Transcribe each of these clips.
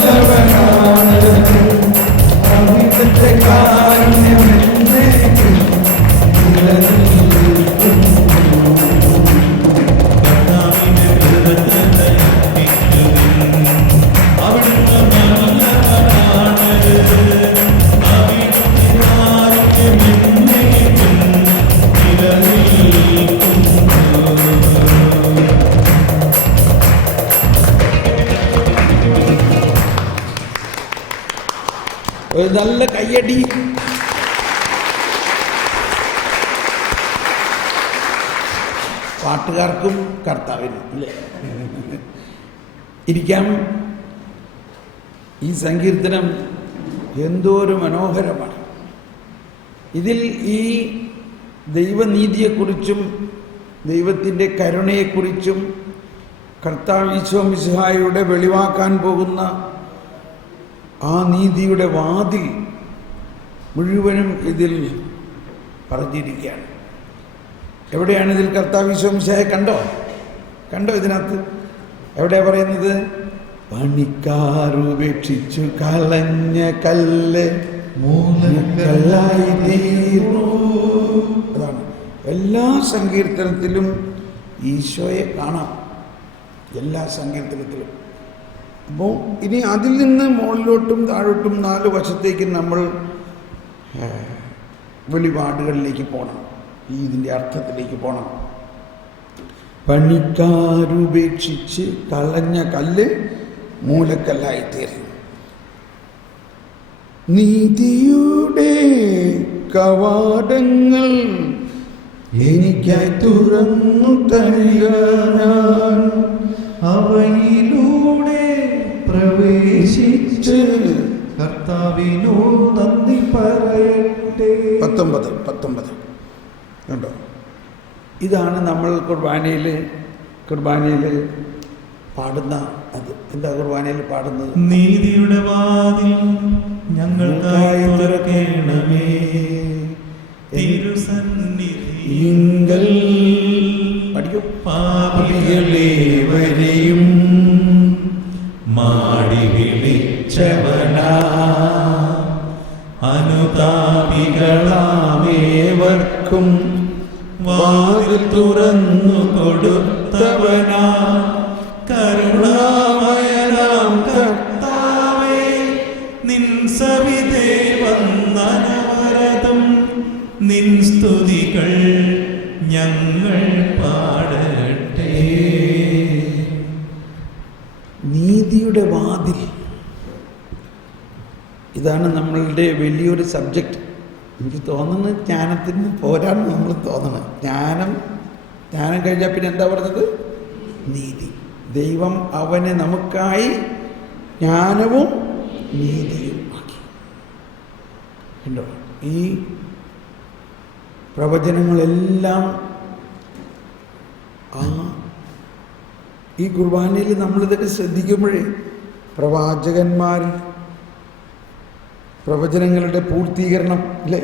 I'm ഒരു നല്ല കയ്യടി. പാട്ടുകാർക്കും കർത്താവിനും അല്ലേ? ഇരിക്കാം. ഈ സങ്കീർത്തനം എന്തോരു മനോഹരമാണ്. ഇതിൽ ഈ ദൈവനീതിയെക്കുറിച്ചും ദൈവത്തിൻ്റെ കരുണയെക്കുറിച്ചും കർത്താവ് ഈശോ മിശിഹായുടെ വെളിവാക്കാൻ പോകുന്ന ആ നീതിയുടെ വാതിൽ മുഴുവനും ഇതിൽ പറഞ്ഞിരിക്കുകയാണ്. എവിടെയാണ് ഇതിൽ കർത്താവ് ഈശോ മിശിഹായെ കണ്ടോ? ഇതിനകത്ത് എവിടെയാണ് പറയുന്നത്? പണിക്കാറുപേക്ഷിച്ചു കളഞ്ഞ കല്ല് മൂലക്കല്ലായി തീർന്നു. അതാണ് എല്ലാ സങ്കീർത്തനത്തിലും ഈശോയെ കാണാം, എല്ലാ സങ്കീർത്തനത്തിലും. അപ്പോൾ ഇനി അതിൽ നിന്ന് മുകളിലോട്ടും താഴോട്ടും 4 വശത്തേക്കും നമ്മൾ വെളിപാടുകളിലേക്ക് പോകണം, ഇതിൻ്റെ അർത്ഥത്തിലേക്ക് പോകണം. പണിക്കാരുപേക്ഷിച്ച് കളഞ്ഞ കല്ല് മൂലക്കല്ലായിത്തീർന്നു. നീതിയുടെ കവാടങ്ങൾ എനിക്കായി തുറന്നു തരികയാൻ അവയിലൂടെ പ്രവേശിച്ച് കർത്താവിനു നന്ദി പറയട്ടെ. 19 കണ്ടോ? ഇതാണ് നമ്മൾ കുർബാനയിൽ പാടുന്ന അത്. എന്താ കുർബാനയിൽ പാടുന്നത്? നീതിയുടെ വാതിൽ ഞങ്ങൾക്കായി തുറക്കേണമേ, തിരുസന്നിധിയിങ്കൽ പഠിക്കും. പാപികളേവരെയും മാടി വിളിച്ചവനാ, അനുതാപികളാമേവർക്കും വാതിൽ തുറന്നു കൊടുത്തവനാ, കരുണാമയനാം കർത്താവേ, നിൻ സവിധേ വന്ദനവരതും നിൻ സ്തുതികൾ ഞങ്ങൾ പാടട്ടെ. നീതിയുടെ വാതിൽ, ഇതാണ് നമ്മളുടെ വലിയൊരു സബ്ജക്റ്റ്. എനിക്ക് തോന്നുന്നത് ജ്ഞാനത്തിന് പോരാണ് നമ്മൾ തോന്നണം. ജ്ഞാനം കഴിഞ്ഞാൽ പിന്നെ എന്താ പറഞ്ഞത്? നീതി. ദൈവം അവനെ നമുക്കായി ജ്ഞാനവും നീതിയും ആക്കി. കണ്ടോ? ഈ പ്രവചനങ്ങളെല്ലാം ഈ കുർബാനയിൽ നമ്മളിതൊക്കെ ശ്രദ്ധിക്കുമ്പോഴേ പ്രവാചകന്മാർ പ്രവചനങ്ങളുടെ പൂർത്തീകരണം അല്ലേ?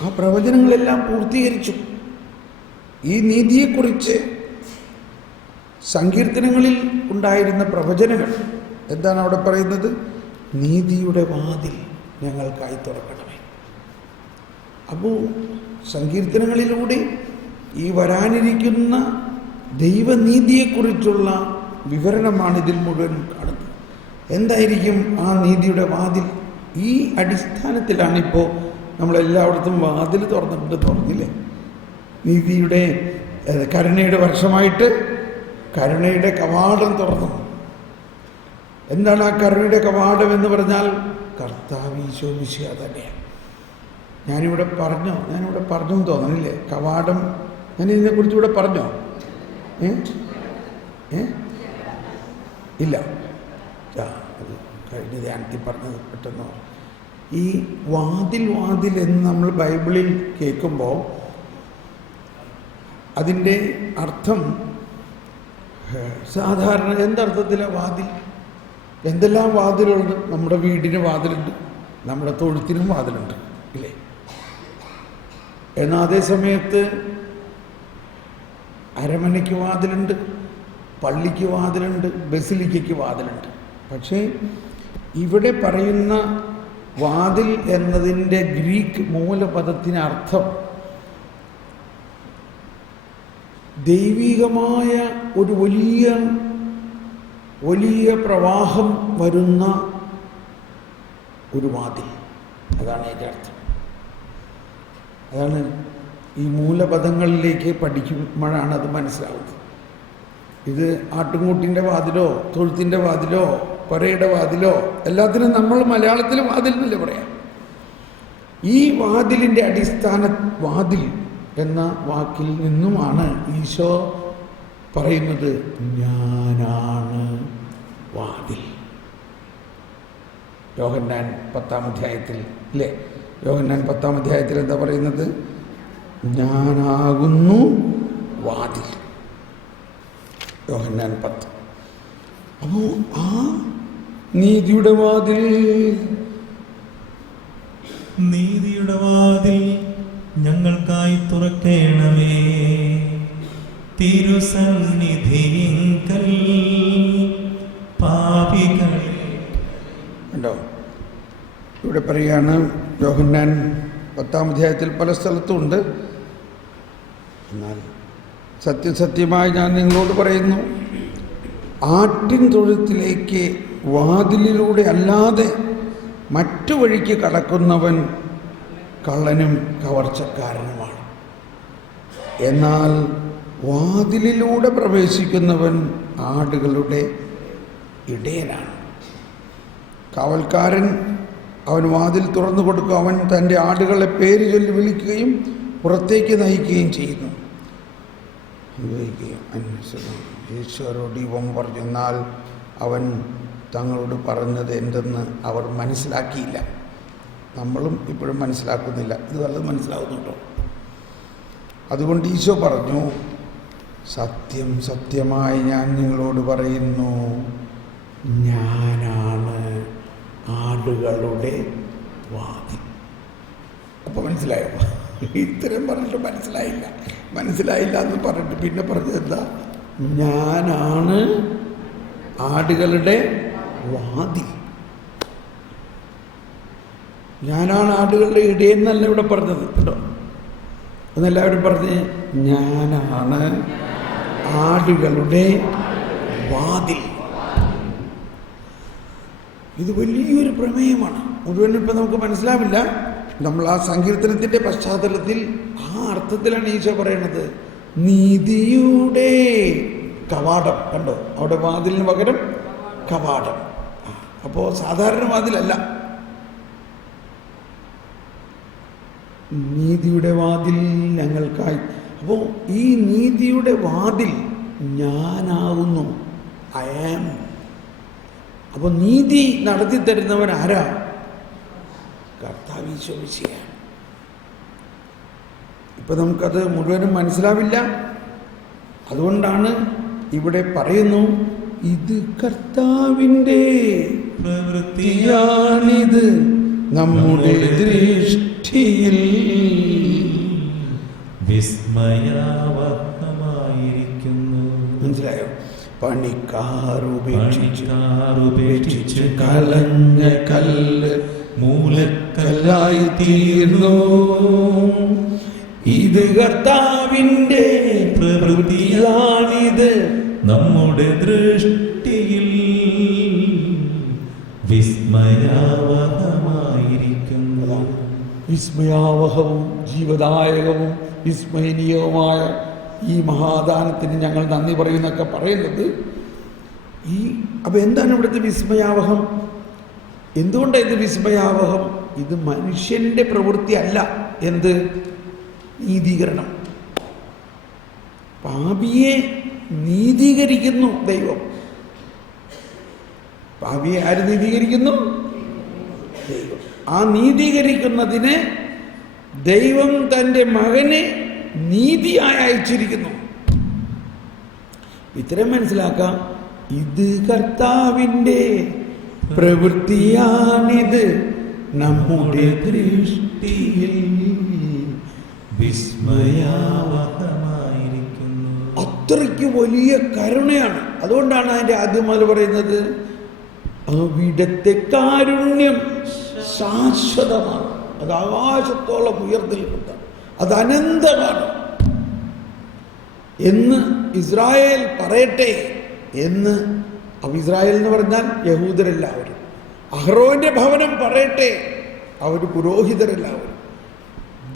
ആ പ്രവചനങ്ങളെല്ലാം പൂർത്തീകരിച്ചു. ഈ നീതിയെക്കുറിച്ച് സങ്കീർത്തനങ്ങളിൽ ഉണ്ടായിരുന്ന പ്രവചനങ്ങൾ എന്താണ് അവിടെ പറയുന്നത്? നീതിയുടെ വാതിൽ ഞങ്ങൾക്കായി തുറക്കണമേ. അപ്പോൾ സങ്കീർത്തനങ്ങളിലൂടെ ഈ വരാനിരിക്കുന്ന ദൈവനീതിയെക്കുറിച്ചുള്ള വിവരണമാണ് ഇതിൽ മുഴുവൻ കാണുന്നത്. എന്തായിരിക്കും ആ നീതിയുടെ വാതിൽ? ഈ അടിസ്ഥാനത്തിലാണിപ്പോൾ നമ്മളെല്ലായിടത്തും വാതിൽ തുറന്നില്ലേ? നീതിയുടെ കരുണയുടെ വർഷമായിട്ട് കരുണയുടെ കവാടം തുറന്നു. എന്താണ് ആ കരുണയുടെ കവാടം എന്ന് പറഞ്ഞാൽ? കർത്താവ് ഈശോ മിശിഹാ തന്നെയാണ്. ഞാനിവിടെ പറഞ്ഞു എന്ന് തോന്നണില്ലേ? കവാടം ഞാൻ ഇതിനെക്കുറിച്ച് ഇവിടെ പറഞ്ഞോ? ഇല്ല, അത് കഴിഞ്ഞ ധ്യാനത്തിൽ പറഞ്ഞത് പെട്ടെന്ന്. ഈ വാതിൽ എന്ന് നമ്മൾ ബൈബിളിൽ കേൾക്കുമ്പോൾ അതിൻ്റെ അർത്ഥം സാധാരണ എന്തർത്ഥത്തിലാണ് വാതിൽ? എന്തെല്ലാം വാതിലുണ്ട്? നമ്മുടെ വീടിന് വാതിലുണ്ട്, നമ്മുടെ തൊഴുത്തിനും വാതിലുണ്ട് ഇല്ലേ? എന്നാൽ അതേ സമയത്ത് അരമനയ്ക്ക് വാതിലുണ്ട്, പള്ളിക്ക് വാതിലുണ്ട്, ബസിലിക്കയ്ക്ക് വാതിലുണ്ട്. പക്ഷേ ഇവിടെ പറയുന്ന വാതിൽ എന്നതിൻ്റെ ഗ്രീക്ക് മൂലപദത്തിന് അർത്ഥം ദൈവികമായ ഒരു വലിയ പ്രവാഹം വരുന്ന ഒരു വാതിൽ. അതാണ് അതിൻ്റെ അർത്ഥം. അതാണ് ഈ മൂലപദങ്ങളിലേക്ക് പഠിക്കുമ്പോഴാണ് അത് മനസ്സിലാവുന്നത്. ഇത് ആട്ടുംകൂട്ടിൻ്റെ വാതിലോ തൊഴുത്തിൻ്റെ വാതിലോ പുരയുടെ വാതിലോ എല്ലാത്തിനും നമ്മൾ മലയാളത്തിൽ വാതിൽ എന്നല്ലേ പറയാം. ഈ വാതിലിൻ്റെ അടിസ്ഥാന വാതിൽ എന്ന വാക്കിൽ നിന്നുമാണ് ഈശോ പറയുന്നത് ഞാനാണ് വാതിൽ. യോഹന്നാൻ 10-ാം അധ്യായത്തിൽ അല്ലേ, യോഹന്നാൻ 10-ാം അധ്യായത്തിൽ എന്താ പറയുന്നത്? ഞാനാകുന്നു വാതിൽ. യോഹന്നാൻ 10. അപ്പോൾ ആ നീതിയുടെ വാതിൽ, നീതിയുടെ വാതിൽ ഞങ്ങൾക്കായി തുറക്കേണമേ. തിരുസന്നിധിയിങ്കൽ പാപികളെ. ഉണ്ടോ? ഇവിടെ പറയുകയാണ്, യോഹന്നാൻ 10-ാം അധ്യായത്തിൽ പല സ്ഥലത്തുമുണ്ട്. എന്നാൽ സത്യസത്യമായി ഞാൻ നിങ്ങളോട് പറയുന്നു, ആട്ടിൻ തൊഴുത്തിലേക്ക് വാതിലിലൂടെ അല്ലാതെ മറ്റു വഴിക്ക് കടക്കുന്നവൻ കള്ളനും കവർച്ചക്കാരനുമാണ്. എന്നാൽ വാതിലിലൂടെ പ്രവേശിക്കുന്നവൻ ആടുകളുടെ ഇടയനാണ്. കാവൽക്കാരൻ അവൻ വാതിൽ തുറന്നു കൊടുക്കും. അവൻ തൻ്റെ ആടുകളെ പേര് ചൊല്ലി വിളിക്കുകയും പുറത്തേക്ക് നയിക്കുകയും ചെയ്യുന്നു. ഈശോരോട് ഇവൻ പറഞ്ഞെന്നാൽ അവൻ തങ്ങളോട് പറഞ്ഞത് എന്തെന്ന് അവർ മനസ്സിലാക്കിയില്ല. നമ്മളും ഇപ്പോഴും മനസ്സിലാക്കുന്നില്ല. ഇത് വല്ലതും മനസ്സിലാവുന്നുണ്ടോ? അതുകൊണ്ട് ഈശോ പറഞ്ഞു, സത്യം സത്യമായി ഞാൻ നിങ്ങളോട് പറയുന്നു, ഞാനാണ് ആടുകളുടെ വാതിൽ. അപ്പോൾ മനസ്സിലായോ? ഇത്രയും പറഞ്ഞിട്ട് മനസ്സിലായില്ല എന്ന് പറഞ്ഞിട്ട് പിന്നെ പറഞ്ഞത് എന്താ? ഞാനാണ് ആടുകളുടെ വാതിൽ. ഞാനാണ് ആടുകളുടെ ഇടയെന്നല്ല ഇവിടെ പറഞ്ഞത് കേട്ടോ. എന്നെല്ലാവരും പറഞ്ഞ്, ഞാനാണ് ആടുകളുടെ വാതിൽ. ഇത് വലിയൊരു പ്രമേയമാണ്. മുഴുവനും ഇപ്പം നമുക്ക് മനസ്സിലാവില്ല. നമ്മൾ ആ സങ്കീർത്തനത്തിൻ്റെ പശ്ചാത്തലത്തിൽ ആ അർത്ഥത്തിലാണ് ഈശോ പറയണത്, നീതിയുടെ കവാടം. കണ്ടോ, അവിടെ വാതിലിന് പകരം കവാടം. അപ്പോൾ സാധാരണ വാതിലല്ല, നീതിയുടെ വാതിൽ ഞങ്ങൾക്കായി. അപ്പോൾ ഈ നീതിയുടെ വാതിൽ ഞാനാകുന്നു, ഐ ആം. അപ്പോൾ നീതി നടത്തി തരുന്നവൻ ആരാ? കർത്താവ് ഈശോ മിശിഹായാണ്. ഇപ്പം നമുക്കത് മുഴുവനും മനസ്സിലാവില്ല. അതുകൊണ്ടാണ് ഇവിടെ പറയുന്നു, ഇത് കർത്താവിൻ്റെ പ്രവൃത്തിയാണിത് നമ്മുടെ ദൃഷ്ടിയിൽ വിസ്മയാവഹമായിരിക്കുന്നു. മനസ്സിലായോ? പണിക്കാറുപേക്ഷിച്ച് കളഞ്ഞ കല്ല് മൂലക്കല്ലായി തീർന്നു. ഇത് കർത്താവിൻ്റെ പ്രവൃത്തിയാണിത് നമ്മുടെ ദൃഷ്ടിയിൽ വിസ്മയാവഹമായിരിക്കുന്നു. വിസ്മയാവഹവും ജീവദായകവും വിസ്മയനീയവുമായ ഈ മഹാദാനത്തിന് ഞങ്ങൾ നന്ദി പറയുന്നൊക്കെ പറയുന്നത് ഈ. അപ്പോൾ എന്താണ് ഇവിടുത്തെ വിസ്മയാവഹം? എന്തുകൊണ്ടാണ് ഇത് വിസ്മയാവഹം? ഇത് മനുഷ്യൻ്റെ പ്രവൃത്തി അല്ല. എന്ത്? നീതീകരണം. പാപിയെ നീതീകരിക്കുന്നു ദൈവം. പാപിയെ ആര് നീതീകരിക്കുന്നു? ദൈവം. ആ നീതീകരിക്കുന്നതിന് ദൈവം തൻ്റെ മകനെ നീതിയായി അയച്ചിരിക്കുന്നു. ഇത്തരം മനസ്സിലാക്കാം. ഇത് കർത്താവിൻ്റെ പ്രവൃത്തിയാണിത് നമ്മുടെ ദൃഷ്ടിയിൽ വിസ്മയാവഹമായിരിക്കുന്നു. അത്രയ്ക്ക് വലിയ കരുണയാണ്. അതുകൊണ്ടാണ് അതിൻ്റെ ആദ്യം മുതൽ പറയുന്നത്, അവിടുത്തെ കാരുണ്യം ശാശ്വതമാണ്. അത് ആകാശത്തോളം ഉയർന്നിൽപ്പെട്ട, അത് അനന്തമാണ് എന്ന് ഇസ്രായേൽ പറയട്ടെ എന്ന്. ഇസ്രായേൽ എന്ന് പറഞ്ഞാൽ യഹൂദരെല്ലാവരും. അഹ്റോന്റെ ഭവനം പറയട്ടെ, അവർ പുരോഹിതരെല്ലാവരും.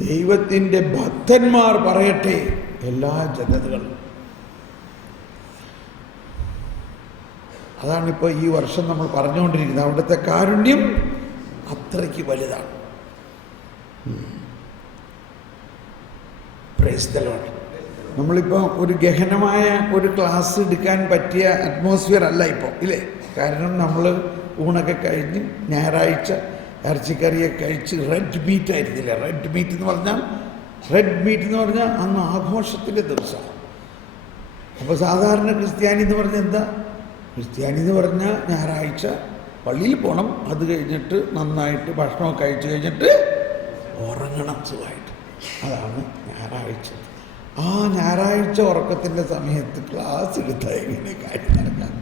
ദൈവത്തിൻ്റെ ഭക്തന്മാർ പറയട്ടെ, എല്ലാ ജനതകളും. അതാണിപ്പോൾ ഈ വർഷം നമ്മൾ പറഞ്ഞുകൊണ്ടിരിക്കുന്നത്. അവിടുത്തെ കാരുണ്യം അത്രയ്ക്ക് വലുതാണ്. Praise the Lord. നമ്മളിപ്പോൾ ഒരു ഗഹനമായ ഒരു ക്ലാസ് എടുക്കാൻ പറ്റിയ അറ്റ്മോസ്ഫിയർ അല്ല ഇപ്പോൾ, ഇല്ലേ? കാരണം നമ്മൾ ഊണൊക്കെ കഴിഞ്ഞ് ഞായറാഴ്ച ഇറച്ചിക്കറിയൊക്കെ കഴിച്ച് റെഡ് മീറ്റ് ആയിരുന്നില്ല. റെഡ് മീറ്റ് എന്ന് പറഞ്ഞാൽ അന്ന് ആഘോഷത്തിൻ്റെ ദിവസമാണ്. അപ്പോൾ സാധാരണ ക്രിസ്ത്യാനി എന്ന് പറഞ്ഞാൽ എന്താ? ക്രിസ്ത്യാനി എന്ന് പറഞ്ഞാൽ ഞായറാഴ്ച പള്ളിയിൽ പോകണം, അത് കഴിഞ്ഞിട്ട് നന്നായിട്ട് ഭക്ഷണമൊക്കെ കഴിച്ച് കഴിഞ്ഞിട്ട് ഉറങ്ങണം സുഖമായിട്ട്. അതാണ് ഞായറാഴ്ച. ആ ഞായറാഴ്ച ഉറക്കത്തിൻ്റെ സമയത്ത് ക്ലാസ് എടുത്താൽ എങ്ങനെ കാര്യം നടക്കാം?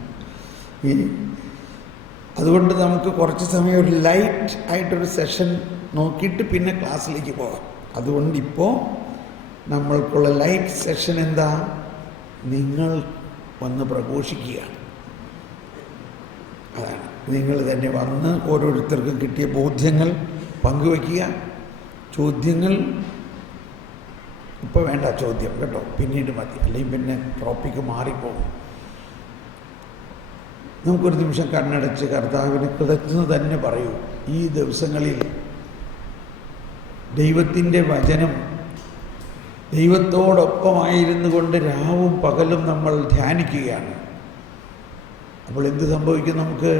അതുകൊണ്ട് നമുക്ക് കുറച്ച് സമയം ഒരു ലൈറ്റ് ആയിട്ടൊരു സെഷൻ നോക്കിയിട്ട് പിന്നെ ക്ലാസ്സിലേക്ക് പോകാം. അതുകൊണ്ട് ഇപ്പോൾ നമ്മൾക്കുള്ള ലൈറ്റ് സെഷൻ എന്താ? നിങ്ങൾ വന്ന് പ്രഘോഷിക്കുകയാണ്. അതാണ്, നിങ്ങൾ തന്നെ വന്ന് ഓരോരുത്തർക്കും കിട്ടിയ ബോധ്യങ്ങൾ പങ്കുവയ്ക്കുക. ചോദ്യങ്ങൾ ഇപ്പോൾ വേണ്ട, ചോദ്യം കേട്ടോ, പിന്നീട് മതി, അല്ലെങ്കിൽ പിന്നെ ടോപ്പിക്ക് മാറിപ്പോകും. നമുക്കൊരു നിമിഷം കണ്ണടച്ച് കർത്താവിന് കൃതജ്ഞത തന്നെ പറയൂ. ഈ ദിവസങ്ങളിൽ ദൈവത്തിൻ്റെ വചനം ദൈവത്തോടൊപ്പമായിരുന്നു കൊണ്ട് രാവും പകലും നമ്മൾ ധ്യാനിക്കുകയാണ്. അപ്പോൾ എന്ത് സംഭവിക്കും? നമുക്ക്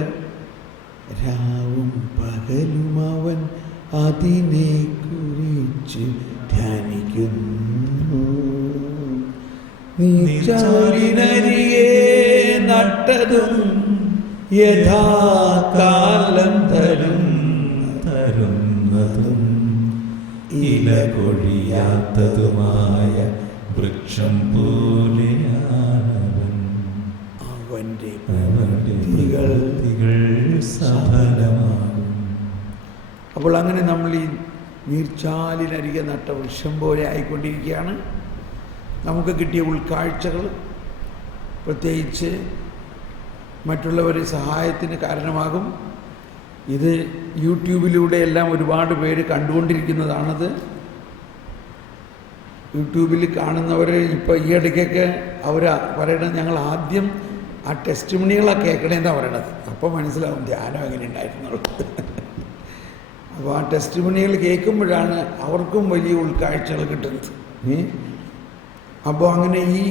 രാവും പകലും അവൻ അതിനെ കുറിച്ച് ധ്യാനിക്കുന്നു. നീച്ചാലിനരികെ നട്ടതും യഥാകാലം തരുന്നതും ഇല കൊഴിയാത്തതുമായ വൃക്ഷം പോലെയാണവൻ. അവൻ്റെ പ്രവൃത്തികൾ സഫലമാകും. അപ്പോൾ അങ്ങനെ നമ്മൾ ഈ നീർച്ചാലിനരികെ നട്ട വൃക്ഷം പോലെ ആയിക്കൊണ്ടിരിക്കുകയാണ്. നമുക്ക് കിട്ടിയ ഉൾക്കാഴ്ചകൾ പ്രത്യേകിച്ച് മറ്റുള്ളവരെ സഹായത്തിന് കാരണമാകും. ഇത് യൂട്യൂബിലൂടെ എല്ലാം ഒരുപാട് പേര് കണ്ടുകൊണ്ടിരിക്കുന്നതാണത്. യൂട്യൂബിൽ കാണുന്നവർ ഇപ്പോൾ ഈ ഇടയ്ക്കൊക്കെ അവർ പറയണത്, ഞങ്ങൾ ആദ്യം ആ ടെസ്റ്റ് മണികളൊക്കെ കേൾക്കണേന്നാണ് പറയണത്. അപ്പോൾ മനസ്സിലാവും ധ്യാനം എങ്ങനെ ഉണ്ടായിരുന്നുള്ളത്. അപ്പോൾ ആ ടെസ്റ്റ് മണികൾ കേൾക്കുമ്പോഴാണ് അവർക്കും വലിയ ഉൾക്കാഴ്ചകൾ കിട്ടുന്നത്. അപ്പോൾ അങ്ങനെ ഈ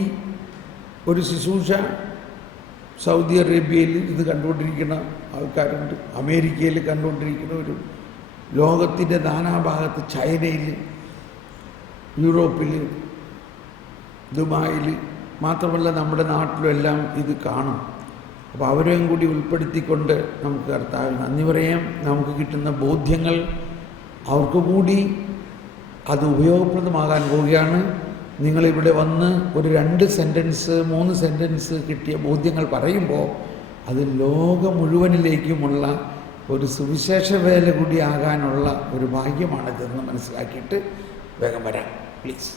ഒരു ശുശ്രൂഷ സൗദി അറേബ്യയിൽ ഇത് കണ്ടുകൊണ്ടിരിക്കുന്ന ആൾക്കാരുണ്ട്, അമേരിക്കയിൽ കണ്ടുകൊണ്ടിരിക്കുന്നവരും, ലോകത്തിൻ്റെ നാനാഭാഗത്ത്, ചൈനയിൽ, യൂറോപ്പിൽ, ദുബായിൽ, മാത്രമല്ല നമ്മുടെ നാട്ടിലും എല്ലാം ഇത് കാണും. അപ്പോൾ അവരെയും കൂടി ഉൾപ്പെടുത്തിക്കൊണ്ട് നമുക്ക് കർത്താവിന് നന്ദി പറയാം. നമുക്ക് കിട്ടുന്ന ബോധ്യങ്ങൾ അവർക്ക് കൂടി അത് ഉപയോഗപ്രദമാകാൻ പോവുകയാണ്. നിങ്ങളിവിടെ വന്ന് ഒരു 2 സെൻറ്റൻസ് 3 സെൻറ്റൻസ് കിട്ടിയ ബോധ്യങ്ങൾ പറയുമ്പോൾ അത് ലോകം മുഴുവനിലേക്കുമുള്ള ഒരു സുവിശേഷ വേല കൂടി ആകാനുള്ള ഒരു ഭാഗ്യമാണിതെന്ന് മനസ്സിലാക്കിയിട്ട് വേഗം വരാം പ്ലീസ്.